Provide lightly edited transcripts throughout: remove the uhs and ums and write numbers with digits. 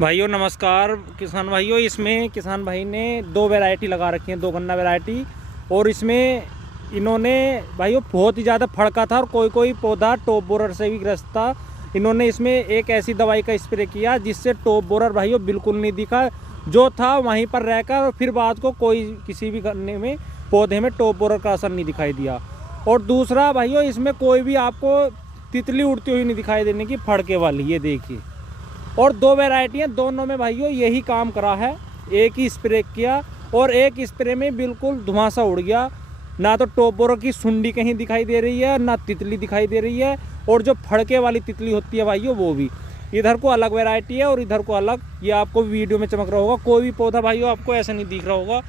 भाइयों नमस्कार। किसान भाइयों, इसमें किसान भाई ने दो वैरायटी लगा रखी है, दो गन्ना वैरायटी। और इसमें इन्होंने भाइयों बहुत ही ज़्यादा फड़का था और कोई कोई पौधा टॉप बोरर से भी ग्रस्त था। इन्होंने इसमें एक ऐसी दवाई का स्प्रे किया जिससे टॉप बोरर भाइयों बिल्कुल नहीं दिखा, जो था वहीं पर रहकर फिर बाद को कोई किसी भी गन्ने में पौधे में टॉप बोरर का असर नहीं दिखाई दिया। और दूसरा भाइयों, इसमें कोई भी आपको तितली उड़ती हुई नहीं दिखाई देने की, फड़के वाली, ये देखिए। और दो वैरायटी हैं, दोनों में भाइयों यही काम करा है। एक ही स्प्रे किया और एक स्प्रे में बिल्कुल धुआंसा उड़ गया। ना तो टॉप बोरर की सुंडी कहीं दिखाई दे रही है, ना तितली दिखाई दे रही है। और जो फड़के वाली तितली होती है भाइयों, वो भी इधर को अलग वैरायटी है और इधर को अलग। ये आपको वीडियो में चमक रहा होगा, कोई भी पौधा भाइयों आपको ऐसा नहीं दिख रहा होगा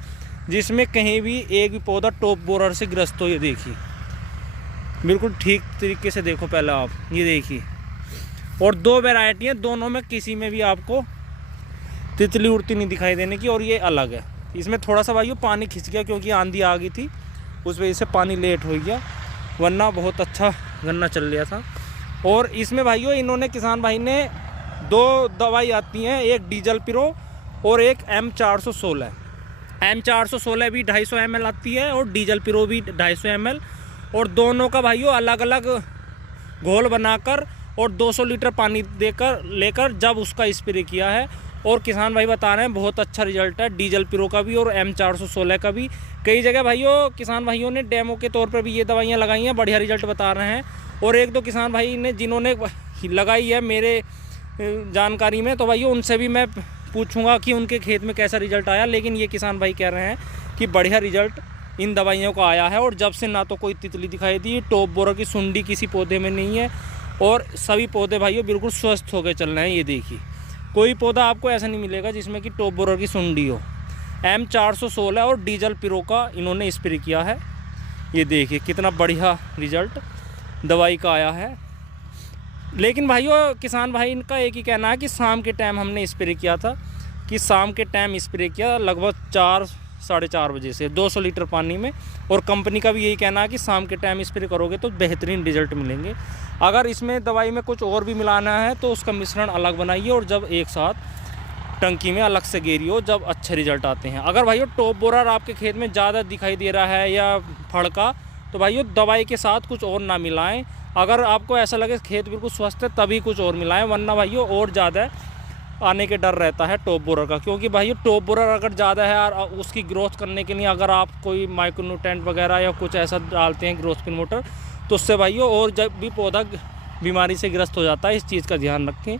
जिसमें कहीं भी एक भी पौधा टॉप बोरर से ग्रस्त हो। ये देखिए, बिल्कुल ठीक तरीके से देखो पहले आप, ये देखिए। और दो वैरायटी हैं, दोनों में किसी में भी आपको तितली उड़ती नहीं दिखाई देने की। और ये अलग है। इसमें थोड़ा सा भाइयों पानी खिंच गया क्योंकि आंधी आ गई थी, उस वजह से पानी लेट हो गया, वरना बहुत अच्छा गन्ना चल रहा था। और इसमें भाइयों इन्होंने, किसान भाई ने, दो दवाई आती हैं, एक डीजल पिरो और एक M416। M416 भी 250 ml आती है और डीजल पिरो भी 250 ml। और दोनों का भाइयों अलग अलग घोल बनाकर और 200 लीटर पानी देकर लेकर जब उसका स्प्रे किया है। और किसान भाई बता रहे हैं बहुत अच्छा रिजल्ट है, डीजल पिरो का भी और M416 का भी। कई जगह भाइयों किसान भाइयों ने डेमो के तौर पर भी ये दवाइयाँ लगाई हैं, बढ़िया रिजल्ट बता रहे हैं। और एक दो किसान भाई ने जिन्होंने लगाई है मेरे जानकारी में, तो भाइयों उनसे भी मैं पूछूंगा कि उनके खेत में कैसा रिजल्ट आया। लेकिन ये किसान भाई कह रहे हैं कि बढ़िया रिजल्ट इन दवाइयों का आया है। और जब से ना तो कोई तितली दिखाई दी, टॉप बोरर की सुंडी किसी पौधे में नहीं है, और सभी पौधे भाइयों बिल्कुल स्वस्थ होकर चल रहे हैं। ये देखिए, कोई पौधा आपको ऐसा नहीं मिलेगा जिसमें कि टॉप बोरर की सुंडी हो। M416 और डीजल पिरो का इन्होंने स्प्रे किया है। ये देखिए कितना बढ़िया रिजल्ट दवाई का आया है। लेकिन भाइयों किसान भाई इनका एक ही कहना है कि शाम के टाइम हमने स्प्रे किया था, कि शाम के टाइम स्प्रे किया लगभग 4-4:30 बजे से 200 लीटर पानी में। और कंपनी का भी यही कहना है कि शाम के टाइम स्प्रे करोगे तो बेहतरीन रिजल्ट मिलेंगे। अगर इसमें दवाई में कुछ और भी मिलाना है तो उसका मिश्रण अलग बनाइए और जब एक साथ टंकी में अलग से गेरियो, जब अच्छे रिजल्ट आते हैं। अगर भाइयों टॉप बोरर आपके खेत में ज़्यादा दिखाई दे रहा है या फड़का, तो भाइयों दवाई के साथ कुछ और ना मिलाएं। अगर आपको ऐसा लगे खेत बिल्कुल स्वस्थ है तभी कुछ और मिलाएं, वरना भाइयों और ज़्यादा आने के डर रहता है टॉप बोरर का। क्योंकि भाइयों टॉप बोरर अगर ज़्यादा है और उसकी ग्रोथ करने के लिए अगर आप कोई माइक्रोन्यूट्रेंट वगैरह या कुछ ऐसा डालते हैं ग्रोथ प्रमोटर, तो उससे भाइयों और जब भी पौधा बीमारी से ग्रस्त हो जाता है। इस चीज़ का ध्यान रखें।